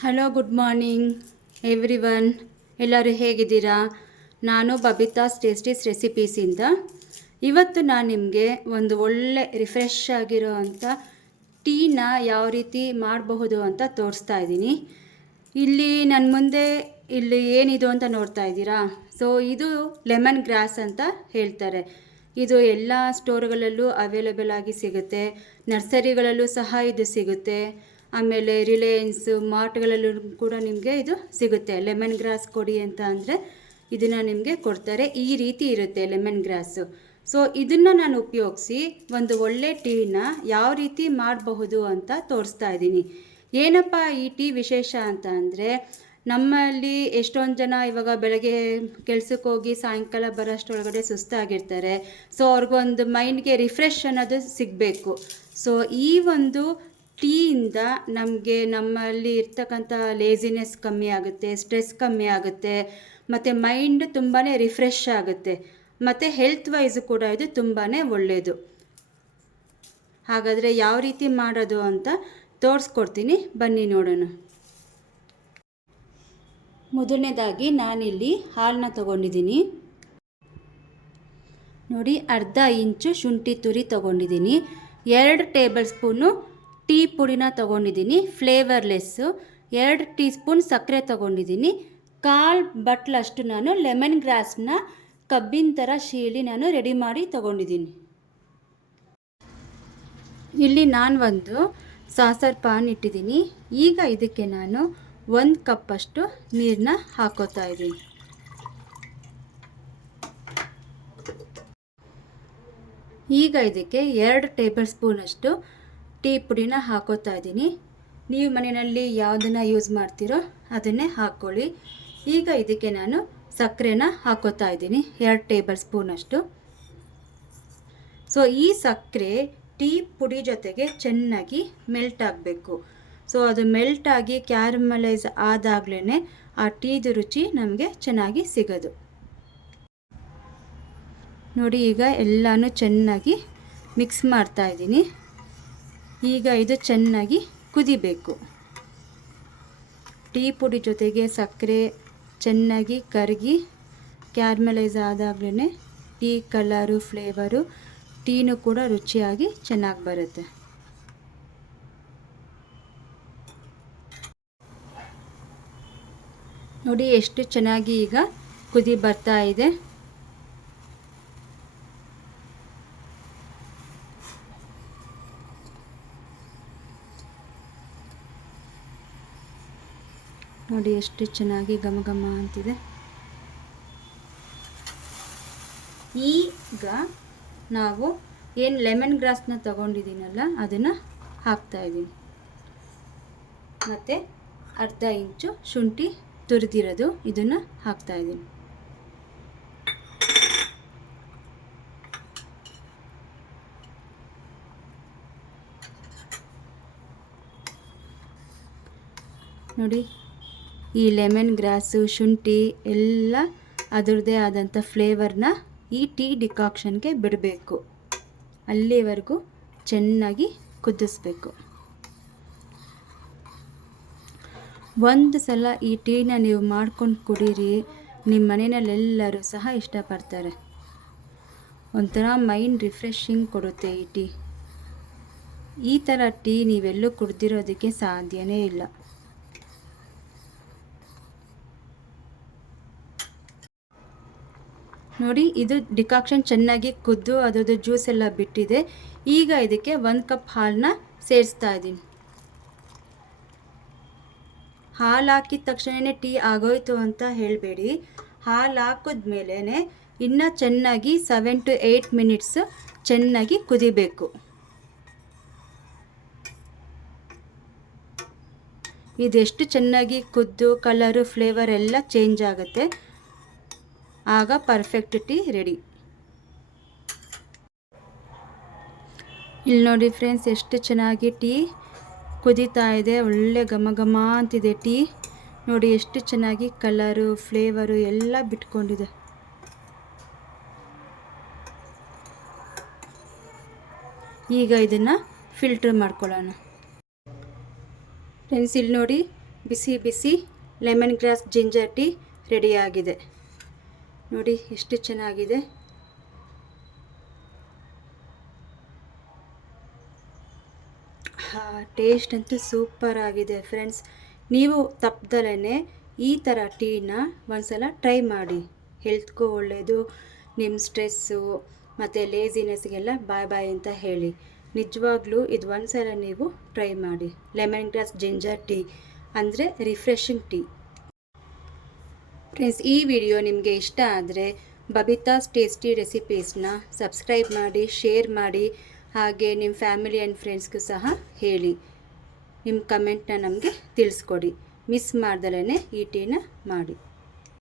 Hello, good morning every one. ಎಲ್ಲರೂ ಹೇಗಿದ್ದೀರಾ? ನಾನು ಬಬಿತಾಸ್ ಟೇಸ್ಟೀಸ್ ರೆಸಿಪೀಸಿಂದ ಇವತ್ತು ನಾನು ನಿಮಗೆ ಒಂದು ಒಳ್ಳೆ ರಿಫ್ರೆಶ್ ಆಗಿರೋ ಅಂಥ ಟೀನ ಯಾವ ರೀತಿ ಮಾಡಬಹುದು ಅಂತ ತೋರಿಸ್ತಾ ಇದ್ದೀನಿ. ಇಲ್ಲಿ ನನ್ನ ಮುಂದೆ ಇಲ್ಲಿ ಏನಿದು ಅಂತ ನೋಡ್ತಾ ಇದ್ದೀರಾ? ಸೊ ಇದು ಲೆಮನ್ ಗ್ರಾಸ್ ಅಂತ ಹೇಳ್ತಾರೆ. ಇದು ಎಲ್ಲ ಸ್ಟೋರ್ಗಳಲ್ಲೂ ಅವೈಲೇಬಲ್ ಆಗಿ ಸಿಗುತ್ತೆ. ನರ್ಸರಿಗಳಲ್ಲೂ ಸಹ ಇದು ಸಿಗುತ್ತೆ. ಆಮೇಲೆ ರಿಲಯನ್ಸ್ ಮಾರ್ಟ್ಗಳಲ್ಲೂ ಕೂಡ ನಿಮಗೆ ಇದು ಸಿಗುತ್ತೆ. ಲೆಮನ್ ಗ್ರಾಸ್ ಕೊಡಿ ಅಂತ ಅಂದರೆ ಇದನ್ನು ನಿಮಗೆ ಕೊಡ್ತಾರೆ. ಈ ರೀತಿ ಇರುತ್ತೆ ಲೆಮನ್ ಗ್ರಾಸು. ಸೊ ಇದನ್ನು ನಾನು ಉಪಯೋಗಿಸಿ ಒಂದು ಒಳ್ಳೆ ಟೀನ ಯಾವ ರೀತಿ ಮಾಡಬಹುದು ಅಂತ ತೋರಿಸ್ತಾ ಇದ್ದೀನಿ. ಏನಪ್ಪ ಈ ಟೀ ವಿಶೇಷ ಅಂತ ಅಂದರೆ, ನಮ್ಮಲ್ಲಿ ಎಷ್ಟೊಂದು ಜನ ಇವಾಗ ಬೆಳಗ್ಗೆ ಕೆಲ್ಸಕ್ಕೆ ಹೋಗಿ ಸಾಯಂಕಾಲ ಬರೋಷ್ಟರೊಳಗಡೆ ಸುಸ್ತಾಗಿರ್ತಾರೆ. ಸೊ ಅವ್ರಿಗೊಂದು ಮೈಂಡ್ಗೆ ರಿಫ್ರೆಶ್ ಅನ್ನೋದು ಸಿಗಬೇಕು. ಸೊ ಈ ಒಂದು ಟೀಯಿಂದ ನಮಗೆ ನಮ್ಮಲ್ಲಿ ಇರ್ತಕ್ಕಂಥ ಲೇಜಿನೆಸ್ ಕಮ್ಮಿ ಆಗುತ್ತೆ, ಸ್ಟ್ರೆಸ್ ಕಮ್ಮಿ ಆಗುತ್ತೆ, ಮತ್ತು ಮೈಂಡ್ ತುಂಬಾ ರಿಫ್ರೆಶ್ ಆಗುತ್ತೆ, ಮತ್ತು ಹೆಲ್ತ್ ವೈಸು ಕೂಡ ಇದು ತುಂಬಾ ಒಳ್ಳೆಯದು. ಹಾಗಾದರೆ ಯಾವ ರೀತಿ ಮಾಡೋದು ಅಂತ ತೋರಿಸ್ಕೊಡ್ತೀನಿ, ಬನ್ನಿ ನೋಡೋಣ. ಮೊದಲನೇದಾಗಿ ನಾನಿಲ್ಲಿ ಹಾಲನ್ನ ತೊಗೊಂಡಿದ್ದೀನಿ. ನೋಡಿ, ಅರ್ಧ ಇಂಚು ಶುಂಠಿ ತುರಿ ತೊಗೊಂಡಿದ್ದೀನಿ. 2 ಟೇಬಲ್ ಸ್ಪೂನು ಟೀ ಪುಡಿನ ತೊಗೊಂಡಿದ್ದೀನಿ, ಫ್ಲೇವರ್ಲೆಸ್ಸು. 2 ಟೀ ಸ್ಪೂನ್ ಸಕ್ಕರೆ ತೊಗೊಂಡಿದ್ದೀನಿ. 1/4 ಬಟ್ಲಷ್ಟು ನಾನು ಲೆಮನ್ ಗ್ರಾಸ್ನ ಕಬ್ಬಿನ ಥರ ಶೀಳಿ ನಾನು ರೆಡಿ ಮಾಡಿ ತೊಗೊಂಡಿದ್ದೀನಿ. ಇಲ್ಲಿ ನಾನು ಒಂದು ಸಾಸರ್ ಪಾನ್ ಇಟ್ಟಿದ್ದೀನಿ. ಈಗ ಇದಕ್ಕೆ ನಾನು 1 ಕಪ್ಪಷ್ಟು ನೀರನ್ನ ಹಾಕೋತಾ ಇದ್ದೀನಿ. ಈಗ ಇದಕ್ಕೆ 2 ಟೇಬಲ್ ಸ್ಪೂನಷ್ಟು ಟೀ ಪುಡಿನ ಹಾಕೋತಾ ಇದ್ದೀನಿ. ನೀವು ಮನೆಯಲ್ಲಿ ಯಾವುದನ್ನು ಯೂಸ್ ಮಾಡ್ತೀರೋ ಅದನ್ನೇ ಹಾಕ್ಕೊಳ್ಳಿ. ಈಗ ಇದಕ್ಕೆ ನಾನು ಸಕ್ಕರೆನ ಹಾಕೋತಾ ಇದ್ದೀನಿ, 2 ಟೇಬಲ್ ಸ್ಪೂನಷ್ಟು. ಸೊ ಈ ಸಕ್ಕರೆ ಟೀ ಪುಡಿ ಜೊತೆಗೆ ಚೆನ್ನಾಗಿ ಮೆಲ್ಟ್ ಆಗಬೇಕು. ಸೊ ಅದು ಮೆಲ್ಟಾಗಿ ಕ್ಯಾರಮಲೈಸ್ ಆದಾಗಲೇ ಆ ಟೀದು ರುಚಿ ನಮಗೆ ಚೆನ್ನಾಗಿ ಸಿಗೋದು. ನೋಡಿ, ಈಗ ಎಲ್ಲನೂ ಚೆನ್ನಾಗಿ ಮಿಕ್ಸ್ ಮಾಡ್ತಾ ಇದ್ದೀನಿ. ಈಗ ಇದು ಚೆನ್ನಾಗಿ ಕುದಿಬೇಕು. ಟೀ ಪುಡಿ ಜೊತೆಗೆ ಸಕ್ಕರೆ ಚೆನ್ನಾಗಿ ಕರಗಿ ಕ್ಯಾರಮಲೈಸ್ ಆದಾಗಲೇ ಟೀ ಕಲರು, ಫ್ಲೇವರು, ಟೀನು ಕೂಡ ರುಚಿಯಾಗಿ ಚೆನ್ನಾಗಿ ಬರುತ್ತೆ. ನೋಡಿ ಎಷ್ಟು ಚೆನ್ನಾಗಿ ಈಗ ಕುದಿ ಬರ್ತಾ ಇದೆ. ನೋಡಿ ಎಷ್ಟು ಚೆನ್ನಾಗಿ ಘಮ ಘಮ ಅಂತಿದೆ. ಈಗ ನಾವು ಏನು ಲೆಮನ್ ಗ್ರಾಸ್ನ ತಗೊಂಡಿದ್ದೀನಲ್ಲ ಅದನ್ನು ಹಾಕ್ತಾ ಇದ್ದೀನಿ. ಮತ್ತು ಅರ್ಧ ಇಂಚು ಶುಂಠಿ ತುರಿದಿರೋದು ಇದನ್ನು ಹಾಕ್ತಾ ಇದ್ದೀನಿ. ನೋಡಿ, ಈ ಲೆಮನ್ ಗ್ರಾಸು, ಶುಂಠಿ ಎಲ್ಲ ಅದರದ್ದೇ ಆದಂಥ ಫ್ಲೇವರ್ನ ಈ ಟೀ ಡಿಕಾಕ್ಷನ್ಗೆ ಬಿಡಬೇಕು. ಅಲ್ಲಿವರೆಗೂ ಚೆನ್ನಾಗಿ ಕುದಿಸ್ಬೇಕು. ಒಂದು ಸಲ ಈ ಟೀನ ನೀವು ಮಾಡ್ಕೊಂಡು ಕುಡೀರಿ, ನಿಮ್ಮ ಮನೆಯಲ್ಲೆಲ್ಲರೂ ಸಹ ಇಷ್ಟಪಡ್ತಾರೆ. ಒಂಥರ ಮೈಂಡ್ ರಿಫ್ರೆಶಿಂಗ್ ಕೊಡುತ್ತೆ ಈ ಟೀ. ಈ ಥರ ಟೀ ನೀವೆಲ್ಲೂ ಕುಡ್ದಿರೋದಕ್ಕೆ ಸಾಧ್ಯನೇ ಇಲ್ಲ. ನೋಡಿ, ಇದು ಡಿಕಾಕ್ಷನ್ ಚೆನ್ನಾಗಿ ಕುದ್ದು ಅದರದ್ದು ಜ್ಯೂಸ್ ಎಲ್ಲ ಬಿಟ್ಟಿದೆ. ಈಗ ಇದಕ್ಕೆ 1 ಕಪ್ ಹಾಲನ್ನ ಸೇರಿಸ್ತಾ ಇದ್ದೀನಿ. ಹಾಲು ಹಾಕಿದ ತಕ್ಷಣವೇ ಟೀ ಆಗೋಯ್ತು ಅಂತ ಹೇಳಬೇಡಿ. ಹಾಲು ಹಾಕಿದ್ಮೇಲೆ ಇನ್ನೂ ಚೆನ್ನಾಗಿ 7 to 8 ಮಿನಿಟ್ಸ್ ಚೆನ್ನಾಗಿ ಕುದಿಬೇಕು. ಇದೆಷ್ಟು ಚೆನ್ನಾಗಿ ಕುದ್ದು ಕಲರು, ಫ್ಲೇವರ್ ಎಲ್ಲ ಚೇಂಜ್ ಆಗುತ್ತೆ, ಆಗ ಪರ್ಫೆಕ್ಟ್ ಟೀ ರೆಡಿ. ಇಲ್ಲಿ ನೋಡಿ ಫ್ರೆಂಡ್ಸ್, ಎಷ್ಟು ಚೆನ್ನಾಗಿ ಟೀ ಕುದೀತಾ ಇದೆ. ಒಳ್ಳೆ ಘಮ ಘಮ ಅಂತಿದೆ ಟೀ. ನೋಡಿ ಎಷ್ಟು ಚೆನ್ನಾಗಿ ಕಲರು, ಫ್ಲೇವರು ಎಲ್ಲ ಬಿಟ್ಕೊಂಡಿದೆ. ಈಗ ಇದನ್ನು ಫಿಲ್ಟರ್ ಮಾಡ್ಕೊಳ್ಳೋಣ. ಫ್ರೆಂಡ್ಸ್, ಇಲ್ಲಿ ನೋಡಿ ಬಿಸಿ ಬಿಸಿ ಲೆಮನ್ ಗ್ರಾಸ್ ಜಿಂಜರ್ ಟೀ ರೆಡಿಯಾಗಿದೆ. ನೋಡಿ ಎಷ್ಟು ಚೆನ್ನಾಗಿದೆ. ಟೇಸ್ಟ್ ಅಂತೂ ಸೂಪರ್ ಆಗಿದೆ ಫ್ರೆಂಡ್ಸ್. ನೀವು ತಪ್ಪದಲೇ ಈ ಥರ ಟೀನ ಒಂದ್ಸಲ ಟ್ರೈ ಮಾಡಿ. ಹೆಲ್ತ್ಗೂ ಒಳ್ಳೆಯದು, ನಿಮ್ಮ ಸ್ಟ್ರೆಸ್ಸು ಮತ್ತು ಲೇಜಿನೆಸ್ಗೆಲ್ಲ ಬಾಯ್ ಬಾಯ್ ಅಂತ ಹೇಳಿ. ನಿಜವಾಗ್ಲೂ ಇದು ಒಂದ್ಸಲ ನೀವು ಟ್ರೈ ಮಾಡಿ. ಲೆಮನ್ ಗ್ರಾಸ್ ಜಿಂಜರ್ ಟೀ ಅಂದರೆ ರಿಫ್ರೆಶಿಂಗ್ ಟೀ. ಫ್ರೆಂಡ್ಸ್, ಈ ವಿಡಿಯೋ ನಿಮಗೆ ಇಷ್ಟ ಆದರೆ ಬಬಿತಾಸ್ ಟೇಸ್ಟಿ ರೆಸಿಪೀಸ್ನ ಸಬ್ಸ್ಕ್ರೈಬ್ ಮಾಡಿ, ಶೇರ್ ಮಾಡಿ, ಹಾಗೆ ನಿಮ್ಮ ಫ್ಯಾಮಿಲಿ ಆ್ಯಂಡ್ ಫ್ರೆಂಡ್ಸ್ಗೂ ಸಹ ಹೇಳಿ. ನಿಮ್ಮ ಕಮೆಂಟ್ನ ನಮಗೆ ತಿಳಿಸ್ಕೊಡಿ. ಮಿಸ್ ಮಾಡ್ದಲೇ ಈ ಟೀನ ಮಾಡಿ.